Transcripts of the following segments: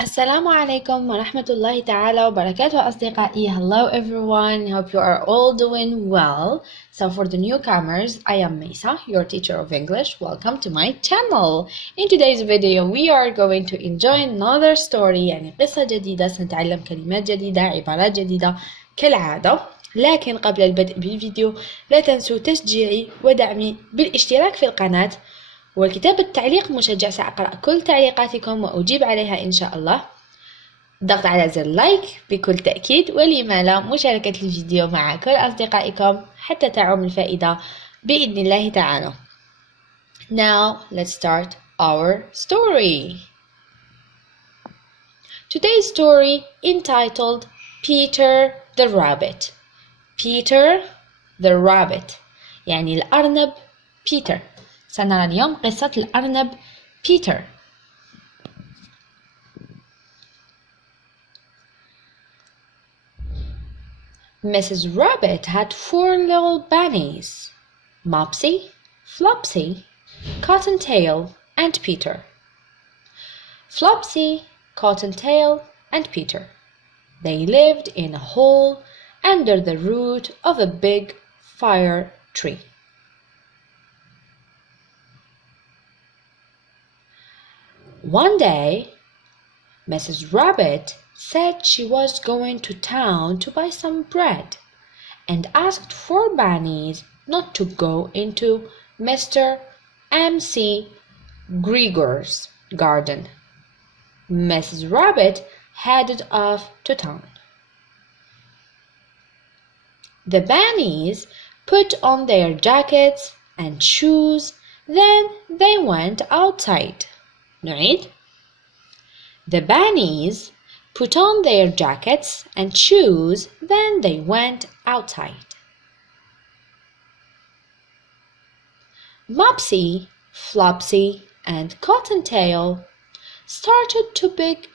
السلام عليكم ورحمة الله تعالى وبركاته أصدقائي. Hello everyone, hope you are all doing well. So for the newcomers, I am Mesa, your teacher of English. Welcome to my channel. In today's video we are going to enjoy another story, يعني قصة جديدة. سنتعلم كلمات جديدة، عبارات جديدة كالعادة. لكن قبل البدء بالفيديو لا تنسوا تشجيعي ودعمي بالاشتراك في القناة وكتابة تعليق مشجع. سأقرأ كل تعليقاتكم وأجيب عليها إن شاء الله. الضغط على زر لايك بكل تأكيد، ولما لا مشاركة الفيديو مع كل أصدقائكم حتى تعم الفائدة بإذن الله تعالى. Now let's start our story. Today's story entitled Peter the Rabbit. Peter the Rabbit يعني الأرنب بيتر. سنرى اليوم قصة الأرنب بيتر. Mrs. Rabbit had 4 little bunnies, Mopsy, Flopsy, Cottontail, and Peter. Flopsy, Cottontail, and Peter. They lived in a hole under the root of a big fire tree. One day, Mrs. Rabbit said she was going to town to buy some bread and asked 4 bunnies not to go into Mr. M.C. Gregor's garden. Mrs. Rabbit headed off to town. The bunnies put on their jackets and shoes, then they went outside. نعيد. The bunnies put on their jackets and shoes, then they went outside. Mopsy, Flopsy, and Cottontail started to pick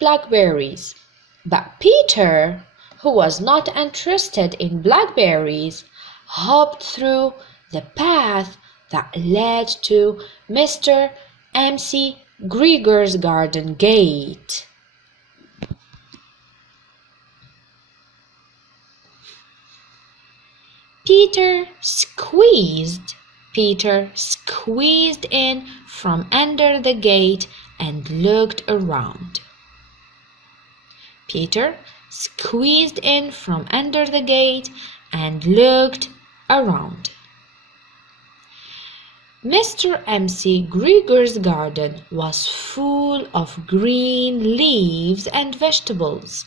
blackberries, but Peter, who was not interested in blackberries, hopped through the path that led to Mr. M.C. Gregor's garden gate. Peter squeezed in from under the gate and looked around. Peter squeezed in from under the gate and looked around. Mr. M.C. Gregor's garden was full of green leaves and vegetables.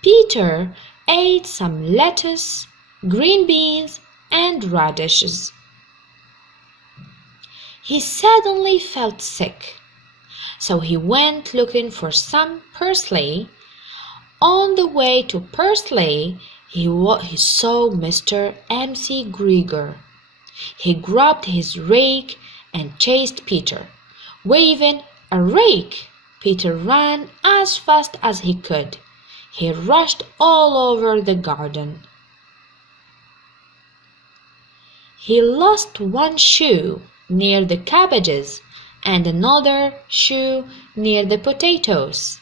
Peter ate some lettuce, green beans, and radishes. He suddenly felt sick, so he went looking for some parsley. On the way to parsley, he saw Mr. M.C. Gregor. He grabbed his rake and chased Peter. Waving a rake, Peter ran as fast as he could. He rushed all over the garden. He lost one shoe near the cabbages and another shoe near the potatoes.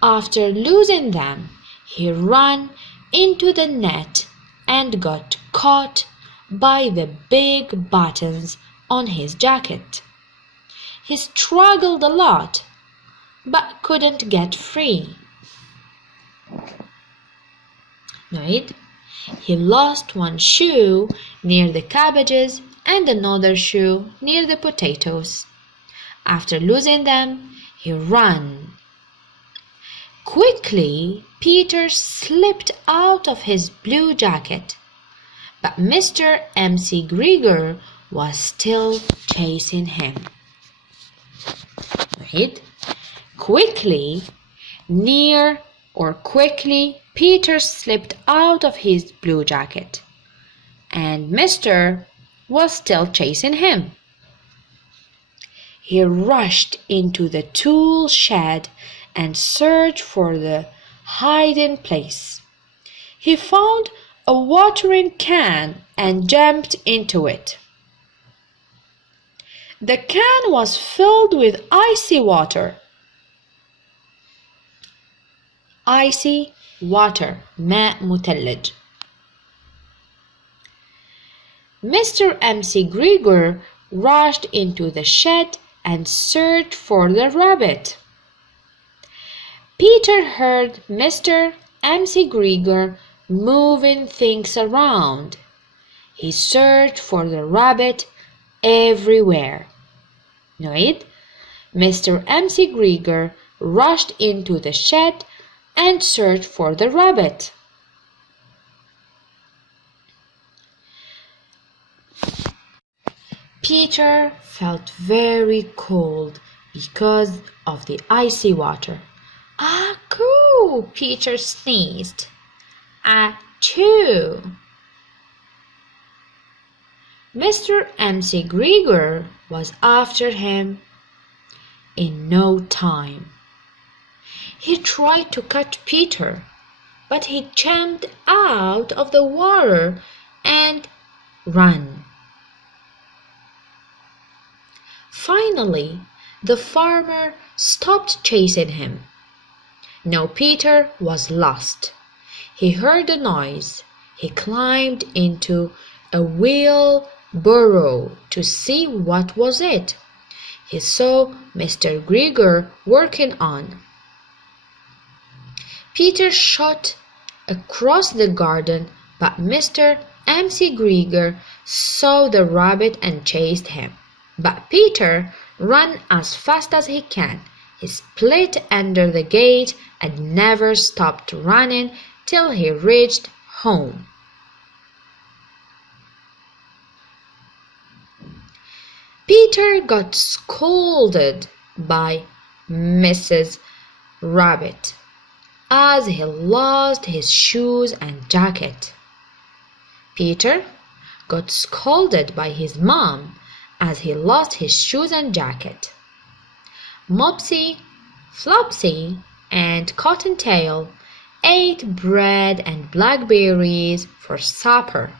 After losing them, he ran into the net and got caught by the big buttons on his jacket. He struggled a lot, but couldn't get free. Right? He lost one shoe near the cabbages and another shoe near the potatoes. After losing them, he ran. Quickly, Peter slipped out of his blue jacket. But Mr. M.C. Gregor was still chasing him. Right? Quickly, Peter slipped out of his blue jacket, and Mr. was still chasing him. He rushed into the tool shed and searched for the hiding place. He found a watering can and jumped into it. The can was filled with icy water. icy water ماء متلج. Mr. MC Gregor rushed into the shed and searched for the rabbit. Peter heard Mr. MC Gregor moving things around. He searched for the rabbit everywhere. نعيد. Mr. MC Gregor rushed into the shed and searched for the rabbit. Peter felt very cold because of the icy water. Achoo! Peter sneezed. Achoo! Mr. MC Gregor was after him in no time. He tried to catch Peter, but he jumped out of the water and ran. Finally, the farmer stopped chasing him. Now Peter was lost. He heard a noise. He climbed into a wheelbarrow to see what was it. He saw Mr. Gregor working on. Peter shot across the garden, but Mr. MC Gregor saw the rabbit and chased him. But Peter ran as fast as he can. He split under the gate and never stopped running till he reached home. Peter got scolded by Mrs. Rabbit as he lost his shoes and jacket. Peter got scolded by his mom as he lost his shoes and jacket. Mopsy, Flopsy, and Cottontail ate bread and blackberries for supper,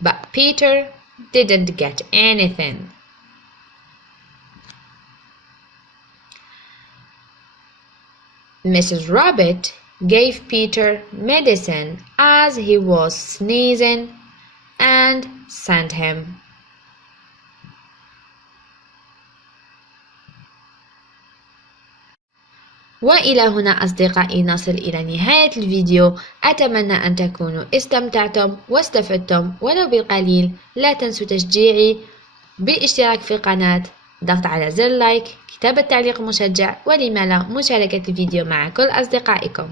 but Peter didn't get anything. Mrs. Rabbit gave Peter medicine as he was sneezing and sent him. وإلى هنا أصدقائي نصل إلى نهاية الفيديو. أتمنى أن تكونوا استمتعتم واستفدتم ولو بالقليل. لا تنسوا تشجيعي بالاشتراك في القناة، ضغط على زر لايك، كتابة تعليق مشجع، ولما لا مشاركة الفيديو مع كل أصدقائكم.